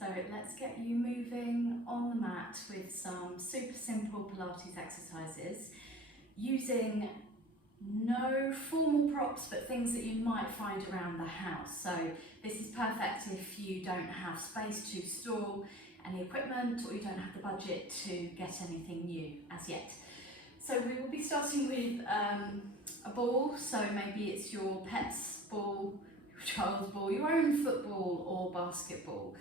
So let's get you moving on the mat with some super simple Pilates exercises using no formal props but things that you might find around the house. So this is perfect if you don't have space to store any equipment or you don't have the budget to get anything new as yet. So we will be starting with a ball, so maybe it's your pet's ball, your child's ball, your own football or basketball.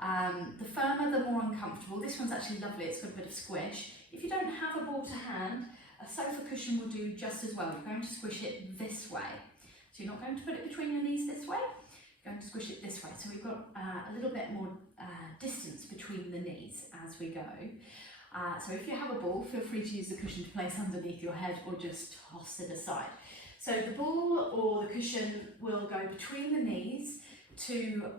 The firmer the more uncomfortable. This one's actually lovely, it's got a bit of squish. If you don't have a ball to hand, a sofa cushion will do just as well. You're going to squish it this way. So you're not going to put it between your knees this way, you're going to squish it this way. So we've got a little bit more distance between the knees as we go. So if you have a ball, feel free to use the cushion to place underneath your head or just toss it aside. So the ball or the cushion will go between the knees to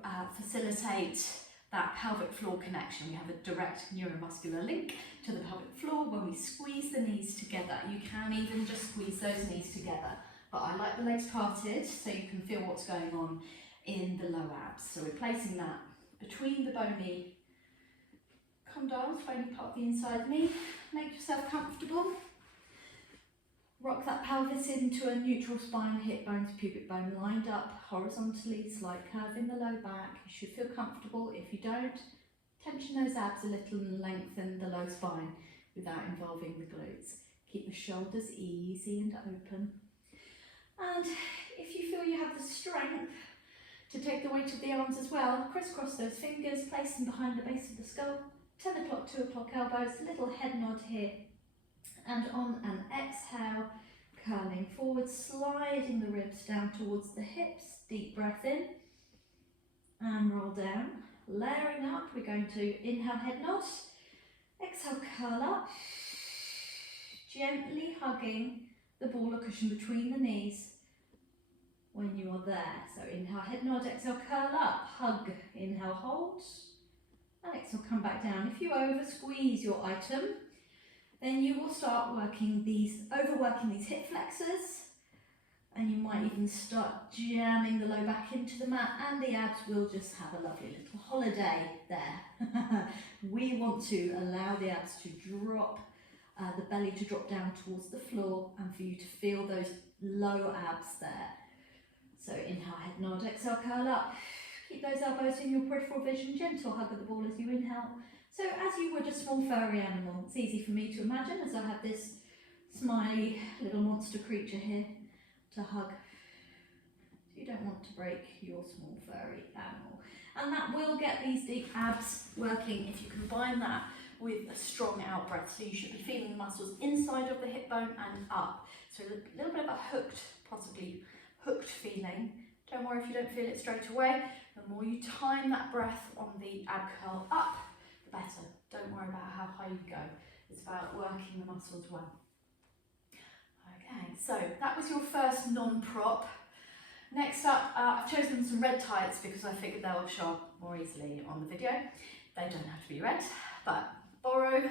facilitate that pelvic floor connection. We have a direct neuromuscular link to the pelvic floor. When we squeeze the knees together, you can even just squeeze those knees together. But I like the legs parted so you can feel what's going on in the lower abs. So we're placing that between the bony condyles, bony part of the inside knee. Make yourself comfortable. Rock that pelvis into a neutral spine, hip bone to pubic bone lined up horizontally, slight curve in the low back. You should feel comfortable. If you don't, tension those abs a little and lengthen the low spine without involving the glutes. Keep the shoulders easy and open. And if you feel you have the strength to take the weight of the arms as well, crisscross those fingers, place them behind the base of the skull, 10 o'clock, 2 o'clock elbows, a little head nod here. And on an exhale, curling forward, sliding the ribs down towards the hips. Deep breath in and roll down. Layering up, we're going to inhale, head nod. Exhale, curl up. Gently hugging the ball or cushion between the knees when you are there. So inhale, head nod, exhale, curl up, hug. Inhale, hold. And exhale, come back down. If you over squeeze your item, then you will start overworking these hip flexors, and you might even start jamming the low back into the mat, and the abs will just have a lovely little holiday there. We want to allow the abs to drop, the belly to drop down towards the floor, and for you to feel those low abs there. So inhale, head nod, exhale, curl up. Keep those elbows in your peripheral vision, gentle hug of the ball as you inhale. So as you would a small furry animal, it's easy for me to imagine as I have this smiley little monster creature here to hug. So you don't want to break your small furry animal. And that will get these deep abs working if you combine that with a strong out breath. So you should be feeling the muscles inside of the hip bone and up. So a little bit of a hooked, possibly hooked feeling. Don't worry if you don't feel it straight away. The more you time that breath on the ab curl up, better. Don't worry about how high you go. It's about working the muscles well. Okay, so that was your first non-prop. Next up, I've chosen some red tights because I figured they'll show up more easily on the video. They don't have to be red, but borrow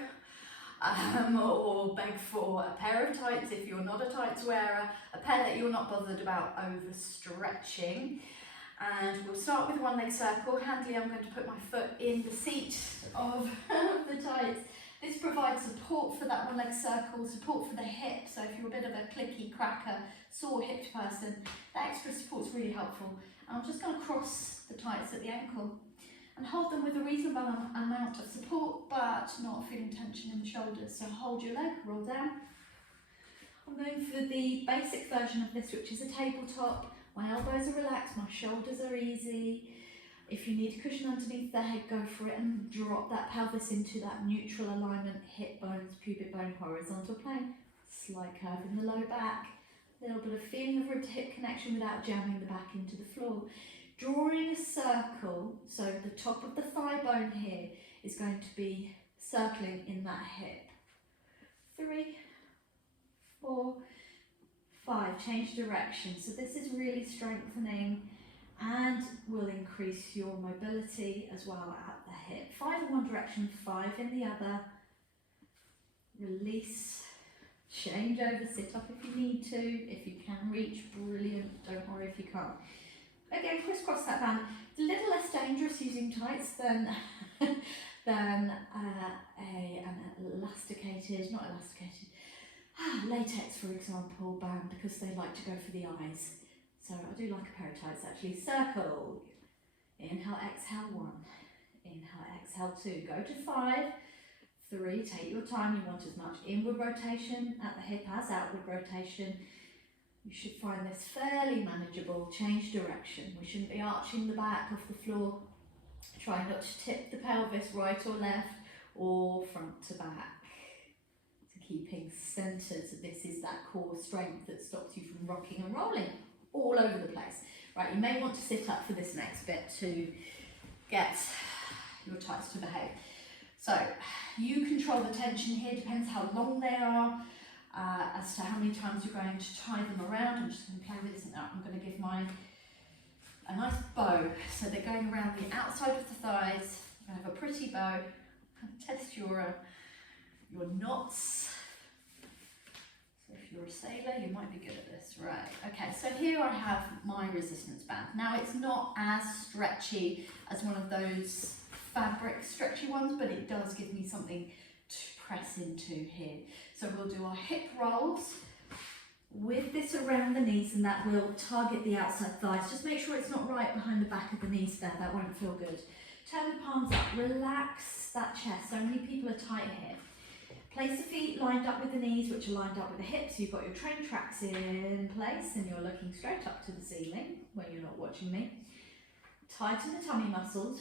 or beg for a pair of tights if you're not a tights wearer, a pair that you're not bothered about overstretching. And we'll start with one leg circle. Handily, I'm going to put my foot in the seat of the tights. This provides support for that one leg circle, support for the hip. So if you're a bit of a clicky, cracker, sore hipped person, that extra support is really helpful. And I'm just going to cross the tights at the ankle and hold them with a reasonable amount of support, but not feeling tension in the shoulders. So hold your leg, roll down. I'm going for the basic version of this, which is a tabletop. My elbows are relaxed, my shoulders are easy. If you need a cushion underneath the head, go for it and drop that pelvis into that neutral alignment, hip bones, pubic bone, horizontal plane. Slight curve in the low back. A little bit of feeling of rib to hip connection without jamming the back into the floor. Drawing a circle, so the top of the thigh bone here is going to be circling in that hip. 3, 4, 5, change direction. So this is really strengthening and will increase your mobility as well at the hip. 5 in one direction, 5 in the other. Release, change over, sit up if you need to. If you can reach, brilliant. Don't worry if you can't. Again, crisscross that band. It's a little less dangerous using tights than an elasticated, not elasticated, latex, for example, band, because they like to go for the eyes. So I do like a pair of tights actually. Circle. Inhale, exhale, 1. Inhale, exhale, 2. Go to 5. 3. Take your time. You want as much inward rotation at the hip as outward rotation. You should find this fairly manageable. Change direction. We shouldn't be arching the back off the floor. Try not to tip the pelvis right or left or front to back. So keeping centred. So this is that core strength that stops you from rocking and rolling all over the place. Right, you may want to sit up for this next bit to get your tights to behave. So you control the tension here, depends how long they are, as to how many times you're going to tie them around. I'm just going to play with this now. I'm going to give mine a nice bow. So they're going around the outside of the thighs. You're going to have a pretty bow. Test your knots. So if you're a sailor, you might be good at this. Right, okay, so here I have my resistance band. Now it's not as stretchy as one of those fabric stretchy ones, but it does give me something to press into here. So we'll do our hip rolls with this around the knees, and that will target the outside thighs. Just make sure it's not right behind the back of the knees there, that won't feel good. Turn the palms up, relax that chest. So many people are tight here. Place the feet lined up with the knees, which are lined up with the hips. You've got your train tracks in place and you're looking straight up to the ceiling when you're not watching me. Tighten the tummy muscles.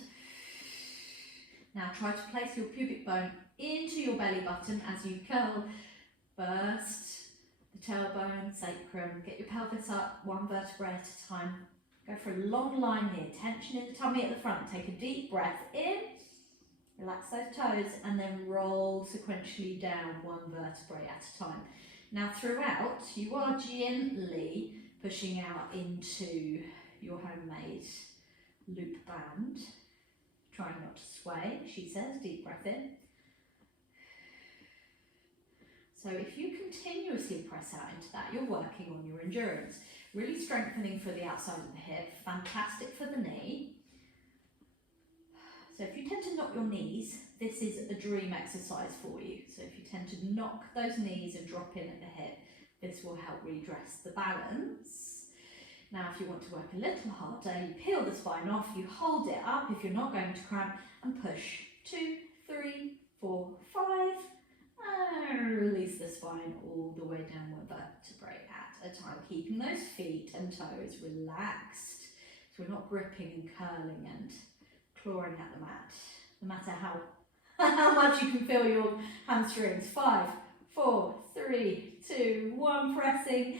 Now try to place your pubic bone into your belly button as you curl. Burst the tailbone, sacrum. Get your pelvis up, 1 vertebrae at a time. Go for a long line here. Tension in the tummy at the front. Take a deep breath in. Relax those toes and then roll sequentially down 1 vertebrae at a time. Now throughout, you are gently pushing out into your homemade loop band. Trying not to sway, she says, deep breath in. So if you continuously press out into that, you're working on your endurance. Really strengthening for the outside of the hip, fantastic for the knee. So if you tend to knock your knees, this is a dream exercise for you. So if you tend to knock those knees and drop in at the hip, this will help redress the balance. Now if you want to work a little harder, you peel the spine off, you hold it up if you're not going to cramp, and push 2, 3, 4, 5, and release the spine all the way down 1 vertebrae at a time, keeping those feet and toes relaxed. So we're not gripping and curling and clawing at the mat, no matter how much you can feel your hamstrings. 5, 4, 3, 2, 1, pressing,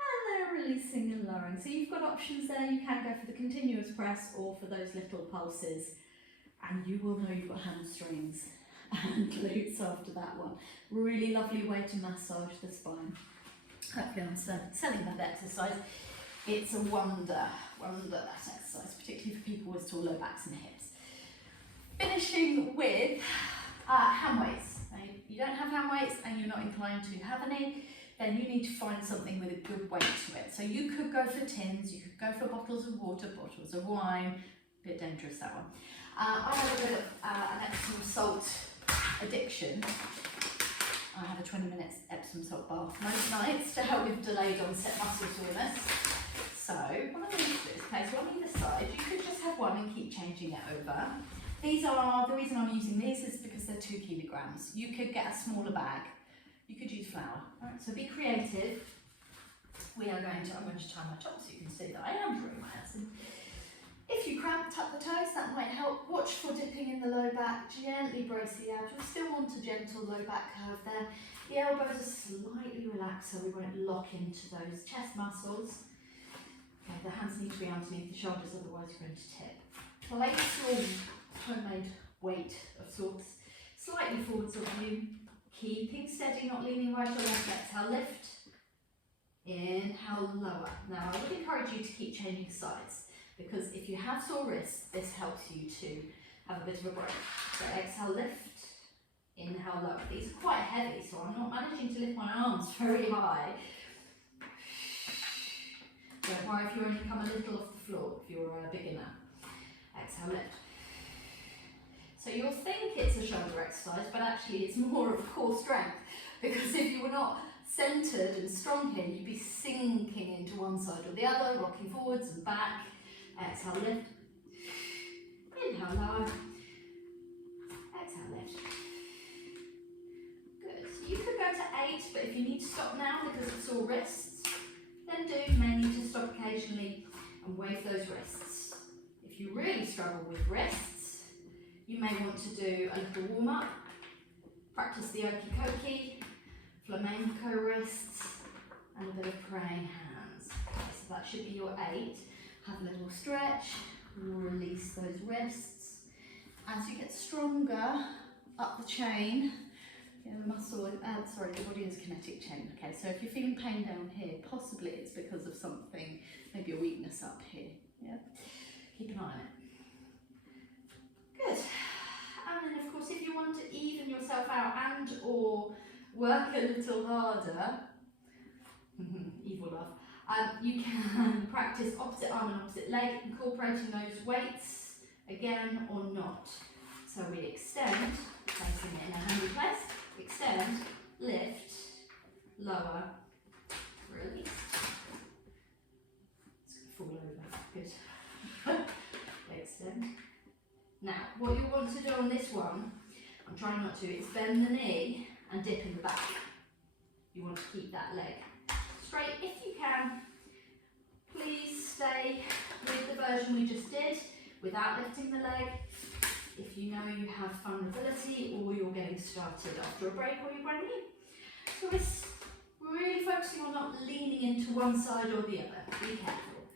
and then releasing and lowering. So you've got options there. You can go for the continuous press or for those little pulses, and you will know you've got hamstrings and glutes after that one. Really lovely way to massage the spine. Hopefully I'm selling that exercise. It's a wonder that exercise, particularly for people with tall low backs and hips. Finishing with hand weights. Now, you don't have hand weights and you're not inclined to have any, then you need to find something with a good weight to it. So you could go for tins, you could go for bottles of water, bottles of wine. A bit dangerous, that one. I have a bit of an Epsom salt addiction. I have a 20-minute Epsom salt bath most nights to help with delayed onset muscle soreness. So what I'm going to do is place one either side. You could just have one and keep changing it over. These are, the reason I'm using these is because they're 2 kilograms. You could get a smaller bag. You could use flour. All right, so be creative. I'm going to tie my top so you can see that I am drawing my hands in. If you cramp, tuck the toes, that might help. Watch for dipping in the low back, gently brace the abs. You'll still want a gentle low back curve there. The elbows are slightly relaxed so we won't lock into those chest muscles. Okay, the hands need to be underneath the shoulders, otherwise you're going to tip. Place your homemade weight of sorts slightly forwards of you, keeping steady, not leaning right or left. Exhale, lift. Inhale, lower. Now I would encourage you to keep changing sides, because if you have sore wrists, this helps you to have a bit of a break. So exhale, lift, inhale, lower. These are quite heavy, so I'm not managing to lift my arms very high. Don't worry if you only come a little off the floor, if you're a beginner. Exhale, lift. So you'll think it's a shoulder exercise, but actually it's more of core strength, because if you were not centred and strong here, you'd be sinking into one side or the other, rocking forwards and back. Exhale, lift. Inhale, lower. Exhale, lift. Good. So you could go to 8, but if you need to stop now because it's sore wrists, then do. You may need to stop occasionally and wave those wrists. If you really struggle with wrists, you may want to do a little warm-up. Practice the okey cokey, flamenco wrists, and a bit of praying hands. Okay, so that should be your 8. Have a little stretch, release those wrists. As you get stronger up the chain, the body is kinetic chain. Okay, so if you're feeling pain down here, possibly it's because of something, maybe a weakness up here. Yeah, keep an eye on it. Good. And then of course, if you want to even yourself out and or work a little harder, evil love, you can practice opposite arm and opposite leg, incorporating those weights again or not. So we extend, placing it in a handy place, extend, lift, lower, release. It's going to fall over, good. Extend. Now, what you want to do on this one, I'm trying not to, is bend the knee and dip in the back. You want to keep that leg straight if you can. Please stay with the version we just did without lifting the leg. If you know you have vulnerability or you're getting started after a break or you're brand new. So we're really focusing on not leaning into one side or the other. Be careful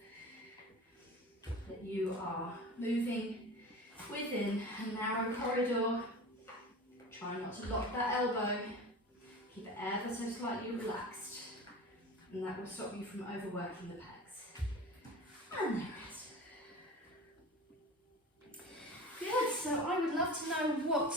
that you are moving within a narrow corridor. Try not to lock that elbow. Keep it ever so slightly relaxed. And that will stop you from overworking the pecs. And there it is. Good, so I would love to know what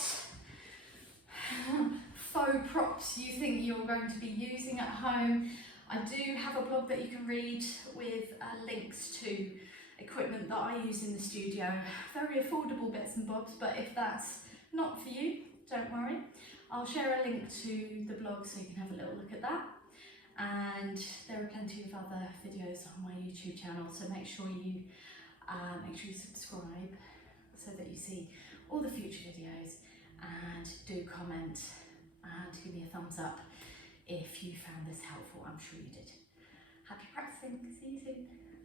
faux props you think you're going to be using at home. I do have a blog that you can read with links to equipment that I use in the studio. Very affordable bits and bobs, but if that's not for you, don't worry. I'll share a link to the blog so you can have a little look at that. And there are plenty of other videos on my YouTube channel, so make sure you subscribe so that you see all the future videos, and do comment and give me a thumbs up if you found this helpful. I'm sure you did. Happy practicing. See you soon.